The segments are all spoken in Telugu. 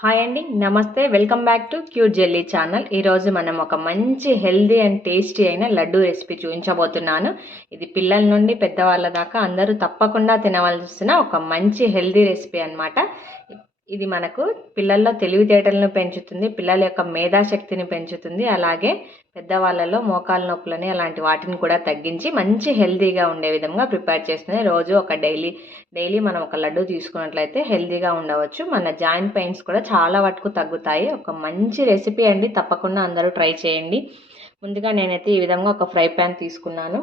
హాయ్ అండి, నమస్తే. Welcome back to cute jelly channel. ఈరోజు మనం ఒక మంచి హెల్దీ అండ్ టేస్టీ అయిన లడ్డు రెసిపీ చూపించబోతున్నాను. ఇది పిల్లల నుండి పెద్దవాళ్ళ దాకా అందరూ తప్పకుండా తినవలసిన ఒక మంచి హెల్దీ రెసిపీ అన్నమాట. ఇది మనకు పిల్లల్లో తెలివితేటలను పెంచుతుంది, పిల్లల యొక్క మేధాశక్తిని పెంచుతుంది, అలాగే పెద్దవాళ్ళలో మోకాలు నొప్పులని అలాంటి వాటిని కూడా తగ్గించి మంచి హెల్దీగా ఉండే విధంగా ప్రిపేర్ చేస్తుంది. రోజు ఒక డైలీ మనం ఒక లడ్డు తీసుకున్నట్లయితే హెల్దీగా ఉండవచ్చు. మన జాయింట్ పెయిన్స్ కూడా చాలా వరకు తగ్గుతాయి. ఒక మంచి రెసిపీ అండి, తప్పకుండా అందరూ ట్రై చేయండి. ముందుగా నేనైతే ఈ విధంగా ఒక ఫ్రై ప్యాన్ తీసుకున్నాను.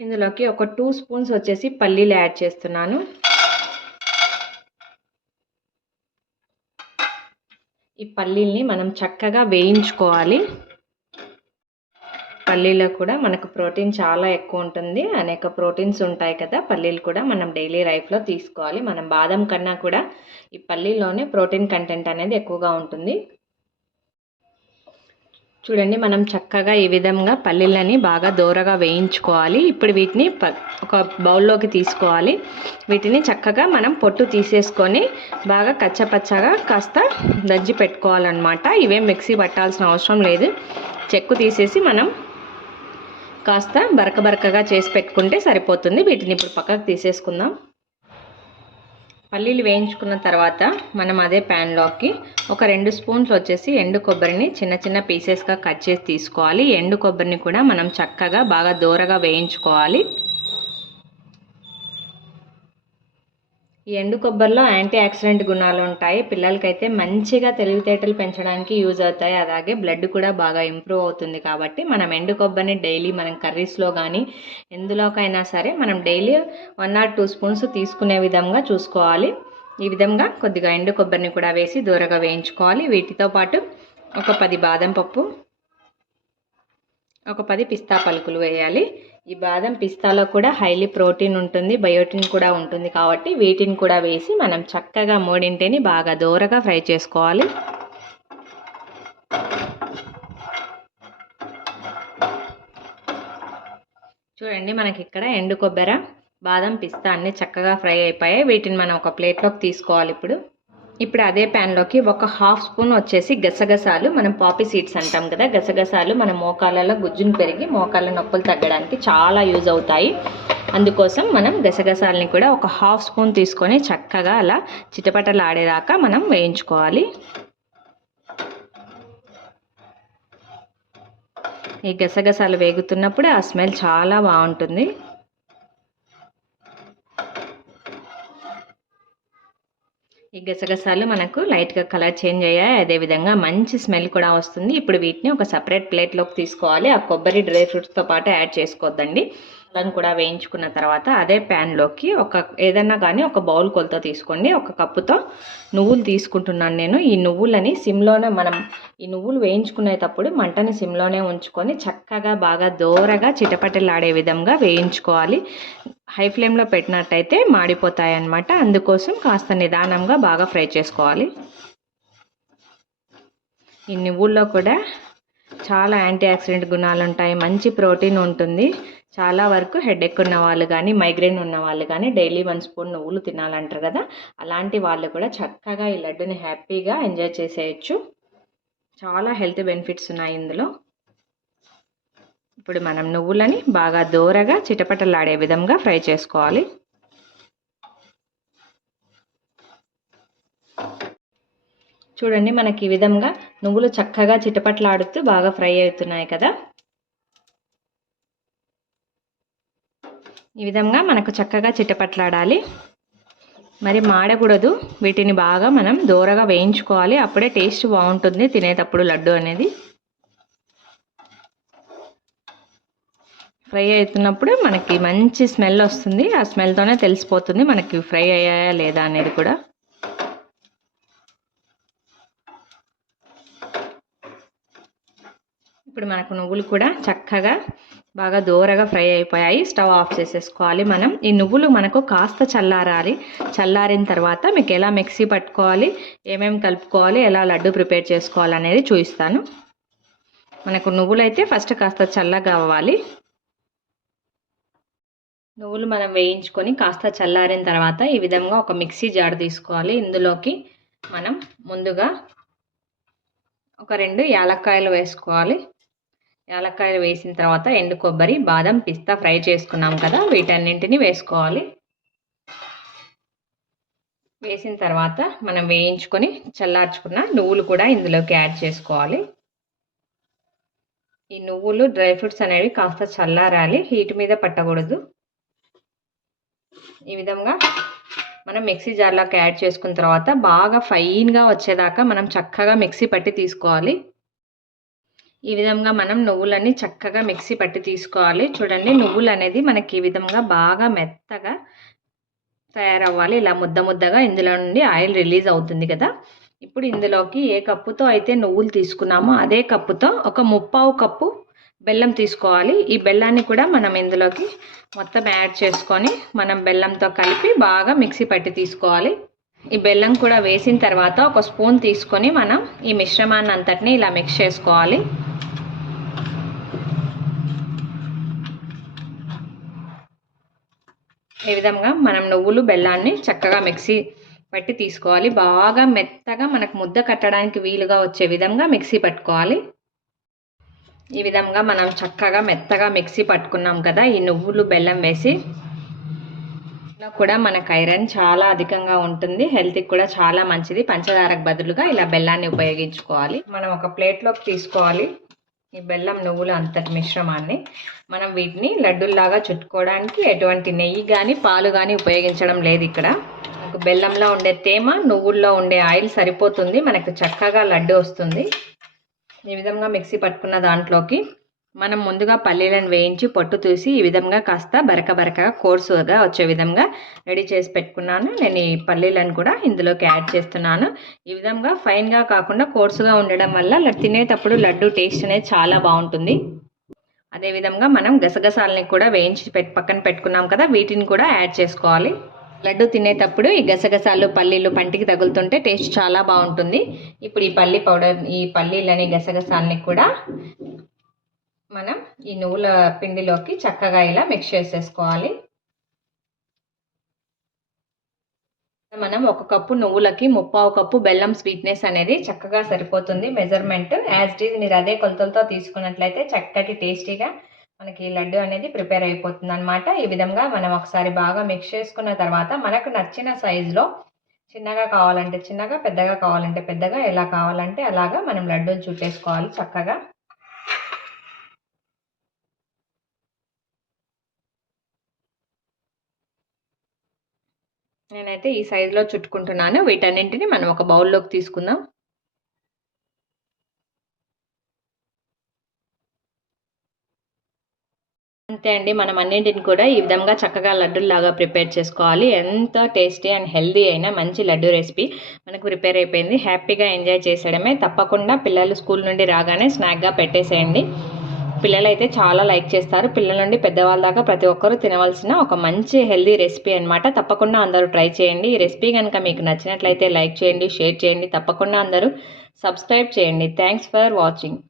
ఇందులోకి ఒక 2 స్పూన్స్ వచ్చేసి పల్లీలు యాడ్ చేస్తున్నాను. ఈ పల్లీల్ని మనం చక్కగా వేయించుకోవాలి. పల్లీలో కూడా మనకు ప్రోటీన్ చాలా ఎక్కువ ఉంటుంది, అనేక ప్రోటీన్స్ ఉంటాయి కదా. పల్లీలు కూడా మనం డైలీ లైఫ్లో తీసుకోవాలి. మనం బాదం కన్నా కూడా ఈ పల్లీలోనే ప్రోటీన్ కంటెంట్ అనేది ఎక్కువగా ఉంటుంది. చూడండి, మనం చక్కగా ఈ విధంగా పల్లీలని బాగా దోరగా వేయించుకోవాలి. ఇప్పుడు వీటిని ఒక బౌల్లోకి తీసుకోవాలి. వీటిని చక్కగా మనం పొట్టు తీసేసుకొని బాగా కచ్చపచ్చగా కాస్త దజ్జి పెట్టుకోవాలన్నమాట. ఇవేం మిక్సీ పట్టాల్సిన అవసరం లేదు. చెక్కు తీసేసి మనం కాస్త బరకగా చేసి పెట్టుకుంటే సరిపోతుంది. వీటిని ఇప్పుడు పక్కకు తీసేసుకుందాం. పల్లీలు వేయించుకున్న తర్వాత మనం అదే ప్యాన్లోకి ఒక 2 స్పూన్స్ వచ్చేసి ఎండు కొబ్బరిని చిన్న పీసెస్గా కట్ చేసి తీసుకోవాలి. ఎండు కొబ్బరిని కూడా మనం చక్కగా బాగా దోరగా వేయించుకోవాలి. ఈ ఎండు కొబ్బరిలో యాంటీ ఆక్సిడెంట్ గుణాలు ఉంటాయి. పిల్లలకైతే మంచిగా తెలివితేటలు పెంచడానికి యూజ్ అవుతాయి. అలాగే బ్లడ్ కూడా బాగా ఇంప్రూవ్ అవుతుంది. కాబట్టి మనం ఎండు కొబ్బరిని డైలీ మనం కర్రీస్లో కానీ ఎందులోకైనా సరే మనం డైలీ 1 or 2 స్పూన్స్ తీసుకునే విధంగా చూసుకోవాలి. ఈ విధంగా కొద్దిగా ఎండు కొబ్బరిని కూడా వేసి దూరగా వేయించుకోవాలి. వీటితో పాటు ఒక 10 బాదం పప్పు, ఒక 10 పిస్తా పలుకులు వేయాలి. ఈ బాదం పిస్తాలో కూడా హైలీ ప్రోటీన్ ఉంటుంది, బయోటిన్ కూడా ఉంటుంది. కాబట్టి వీటిని కూడా వేసి మనం చక్కగా మూడింటిని బాగా దోరగా ఫ్రై చేసుకోవాలి. చూడండి, మనకి ఇక్కడ ఎండు కొబ్బరి, బాదం, పిస్తా అన్నీ చక్కగా ఫ్రై అయిపోయాయి. వీటిని మనం ఒక ప్లేట్లోకి తీసుకోవాలి. ఇప్పుడు అదే ప్యాన్లోకి ఒక 1/2 స్పూన్ వచ్చేసి గసగసాలు, మనం పాపీ సీడ్స్ అంటాం కదా, గసగసాలు మన మోకాళ్ళలో గుజ్జును పెరిగి మోకాళ్ళ నొప్పులు తగ్గడానికి చాలా యూజ్ అవుతాయి. అందుకోసం మనం గసగసాలని కూడా ఒక 1/2 స్పూన్ తీసుకొని చక్కగా అలా చిటపటలాడేదాకా మనం వేయించుకోవాలి. ఈ గసగసాలు వేగుతున్నప్పుడు ఆ స్మెల్ చాలా బాగుంటుంది. ఈ గసగసాలు మనకు లైట్గా కలర్ చేంజ్ అయ్యాయి, అదేవిధంగా మంచి స్మెల్ కూడా వస్తుంది. ఇప్పుడు వీటిని ఒక సపరేట్ ప్లేట్లోకి తీసుకోవాలి. ఆ కొబ్బరి డ్రై ఫ్రూట్స్తో పాటు యాడ్ చేసుకోవద్దండి. దాన్ని కూడా వేయించుకున్న తర్వాత అదే ప్యాన్లోకి ఏదన్నా కానీ ఒక బౌల్ కొలత తీసుకోండి. ఒక కప్పుతో నువ్వులు తీసుకుంటున్నాను నేను. ఈ నువ్వులని సిమ్లోనే మనం ఈ నువ్వులు వేయించుకునేటప్పుడు మంటని సిమ్లోనే ఉంచుకొని చక్కగా బాగా దోరగా చిటపటలాడే విధంగా వేయించుకోవాలి. హై ఫ్లేమ్లో పెట్టినట్టయితే మాడిపోతాయి అన్నమాట. అందుకోసం కాస్త నిదానంగా బాగా ఫ్రై చేసుకోవాలి. ఈ నువ్వుల్లో కూడా చాలా యాంటీ ఆక్సిడెంట్ గుణాలు ఉంటాయి, మంచి ప్రోటీన్ ఉంటుంది. చాలా వరకు హెడేక్ ఉన్న వాళ్ళు కానీ మైగ్రేన్ ఉన్న వాళ్ళు కానీ డైలీ 1 స్పూన్ నువ్వులు తినాలంటారు కదా, అలాంటి వాళ్ళు కూడా చక్కగా ఈ లడ్డుని హ్యాపీగా ఎంజాయ్ చేసేయచ్చు. చాలా హెల్త్ బెనిఫిట్స్ ఉన్నాయి ఇందులో. ఇప్పుడు మనం నువ్వులని బాగా దోరగా చిటపటలాడే విధంగా ఫ్రై చేసుకోవాలి. చూడండి, మనకి ఈ విధంగా నువ్వులు చక్కగా చిటపటలాడుతూ బాగా ఫ్రై అవుతున్నాయి కదా. ఈ విధంగా మనకు చక్కగా చిటపటలాడాలి, మరి మాడకూడదు. వీటిని బాగా మనం దోరగా వేయించుకోవాలి. అప్పుడే టేస్ట్ బాగుంటుంది తినేటప్పుడు లడ్డు అనేది. ఫ్రై అవుతున్నప్పుడు మనకి మంచి స్మెల్ వస్తుంది. ఆ స్మెల్తోనే తెలిసిపోతుంది మనకి ఫ్రై అయ్యాయా లేదా అనేది కూడా. ఇప్పుడు మనకు నువ్వులు కూడా చక్కగా బాగా దోరగా ఫ్రై అయిపోయాయి. స్టవ్ ఆఫ్ చేసేసుకోవాలి. మనం ఈ నువ్వులు మనకు కాస్త చల్లారాలి. చల్లారిన తర్వాత మీకు ఎలా మిక్సీ పట్టుకోవాలి, ఏమేమి కలుపుకోవాలి, ఎలా లడ్డు ప్రిపేర్ చేసుకోవాలి అనేది చూపిస్తాను. మనకు నువ్వులు అయితే ఫస్ట్ కాస్త చల్లగా అవ్వాలి. నువ్వులు మనం వేయించుకొని కాస్త చల్లారిన తర్వాత ఈ విధంగా ఒక మిక్సీ జార్ తీసుకోవాలి. ఇందులోకి మనం ముందుగా ఒక 2 యాలక్కాయలు వేసుకోవాలి. యాలక్కాయలు వేసిన తర్వాత ఎండు కొబ్బరి, బాదం, పిస్తా ఫ్రై చేసుకున్నాం కదా, వీటన్నింటిని వేసుకోవాలి. వేసిన తర్వాత మనం వేయించుకొని చల్లార్చుకున్న నువ్వులు కూడా ఇందులోకి యాడ్ చేసుకోవాలి. ఈ నువ్వులు డ్రై ఫ్రూట్స్ అనేవి కాస్త చల్లారాలి, హీట్ మీద పట్టకూడదు. ఈ విధంగా మనం మిక్సీ జార్లోకి యాడ్ చేసుకున్న తర్వాత బాగా ఫైన్గా వచ్చేదాకా మనం చక్కగా మిక్సీ పట్టి తీసుకోవాలి. ఈ విధంగా మనం నువ్వులన్నీ చక్కగా మిక్సీ పట్టి తీసుకోవాలి. చూడండి, నువ్వులు అనేది మనకి ఈ విధంగా బాగా మెత్తగా తయారవ్వాలి. ఇలా ముద్ద ముద్దగా ఇందులో నుండి ఆయిల్ రిలీజ్ అవుతుంది కదా. ఇప్పుడు ఇందులోకి ఏ కప్పుతో అయితే నువ్వులు తీసుకున్నామో అదే కప్పుతో ఒక 3/4 కప్పు బెల్లం తీసుకోవాలి. ఈ బెల్లాన్ని కూడా మనం ఇందులోకి మొత్తం యాడ్ చేసుకొని మనం బెల్లంతో కలిపి బాగా మిక్సీ పట్టి తీసుకోవాలి. ఈ బెల్లం కూడా వేసిన తర్వాత ఒక స్పూన్ తీసుకొని మనం ఈ మిశ్రమాన్ని అంతటిని ఇలా మిక్స్ చేసుకోవాలి. ఈ విధంగా మనం నువ్వులు బెల్లాన్ని చక్కగా మిక్సీ పట్టి తీసుకోవాలి. బాగా మెత్తగా మనకు ముద్ద కట్టడానికి వీలుగా వచ్చే విధంగా మిక్సీ పట్టుకోవాలి. ఈ విధంగా మనం చక్కగా మెత్తగా మిక్సీ పట్టుకున్నాం కదా. ఈ నువ్వులు బెల్లం వేసి కూడా మనకు ఐరన్ చాలా అధికంగా ఉంటుంది, హెల్త్కి కూడా చాలా మంచిది. పంచదారకు బదులుగా ఇలా బెల్లాన్ని ఉపయోగించుకోవాలి. మనం ఒక ప్లేట్లోకి తీసుకోవాలి ఈ బెల్లం నువ్వులు అంతటి మిశ్రమాన్ని. మనం వీటిని లడ్డూల్లాగా చుట్టుకోవడానికి ఎటువంటి నెయ్యి కానీ పాలు కానీ ఉపయోగించడం లేదు. ఇక్కడ మనకు బెల్లంలో ఉండే తేమ, నువ్వుల్లో ఉండే ఆయిల్ సరిపోతుంది, మనకు చక్కగా లడ్డు వస్తుంది. ఈ విధంగా మిక్సీ పట్టుకున్న దాంట్లోకి మనం ముందుగా పల్లీలను వేయించి పొట్టు తీసి ఈ విధంగా కాస్త బరకగా కోర్సుగా వచ్చే విధంగా రెడీ చేసి పెట్టుకున్నాను. నేను ఈ పల్లీలను కూడా ఇందులోకి యాడ్ చేస్తున్నాను. ఈ విధంగా ఫైన్గా కాకుండా కోర్సుగా ఉండడం వల్ల తినేటప్పుడు లడ్డు టేస్ట్ అనేది చాలా బాగుంటుంది. అదేవిధంగా మనం గసగసాలని కూడా వేయించి పక్కన పెట్టుకున్నాం కదా, వీటిని కూడా యాడ్ చేసుకోవాలి. లడ్డు తినేటప్పుడు ఈ గసగసాలు పల్లీలు పంటికి తగులుతుంటే టేస్ట్ చాలా బాగుంటుంది. ఇప్పుడు ఈ పల్లీ పౌడర్, ఈ పల్లీలని గసగసాలని కూడా మనం ఈ నువ్వుల పిండిలోకి చక్కగా ఇలా మిక్స్ చేసేసుకోవాలి. మనం 1 కప్పు నువ్వులకి 3/4 కప్పు బెల్లం స్వీట్నెస్ అనేది చక్కగా సరిపోతుంది. మెజర్మెంట్ యాజ్ ఇట్ ఈజ్ మీరు అదే కొలతలతో తీసుకున్నట్లయితే చక్కటి టేస్టీగా మనకి లడ్డు అనేది ప్రిపేర్ అయిపోతుంది అనమాట. ఈ విధంగా మనం ఒకసారి బాగా మిక్స్ చేసుకున్న తర్వాత మనకు నచ్చిన సైజులో చిన్నగా కావాలంటే చిన్నగా, పెద్దగా కావాలంటే పెద్దగా, ఎలా కావాలంటే అలాగా మనం లడ్డూలు చుట్టేసుకోవాలి చక్కగా. నేనైతే ఈ సైజులో చుట్టుకుంటున్నాను. వీటన్నింటిని మనం ఒక బౌల్లోకి తీసుకుందాం. అంతే అండి, మనం అన్నింటిని కూడా ఈ విధంగా చక్కగా లడ్డూలాగా ప్రిపేర్ చేసుకోవాలి. ఎంత టేస్టీ అండ్ హెల్దీ అయినా మంచి లడ్డు రెసిపీ మనకు ప్రిపేర్ అయిపోయింది. హ్యాపీగా ఎంజాయ్ చేసేయడమే. తప్పకుండా పిల్లలు స్కూల్ నుండి రాగానే స్నాక్గా పెట్టేసేయండి. పిల్లలు అయితే చాలా లైక్ చేస్తారు. పిల్లల నుండి పెద్దవాళ్ళ దాకా ప్రతి ఒక్కరూ తినవలసిన ఒక మంచి హెల్దీ రెసిపీ అనమాట. తప్పకుండా అందరూ ట్రై చేయండి. ఈ రెసిపీ కనుక మీకు నచ్చినట్లయితే లైక్ చేయండి, షేర్ చేయండి. తప్పకుండా అందరూ సబ్స్క్రైబ్ చేయండి. Thanks for watching.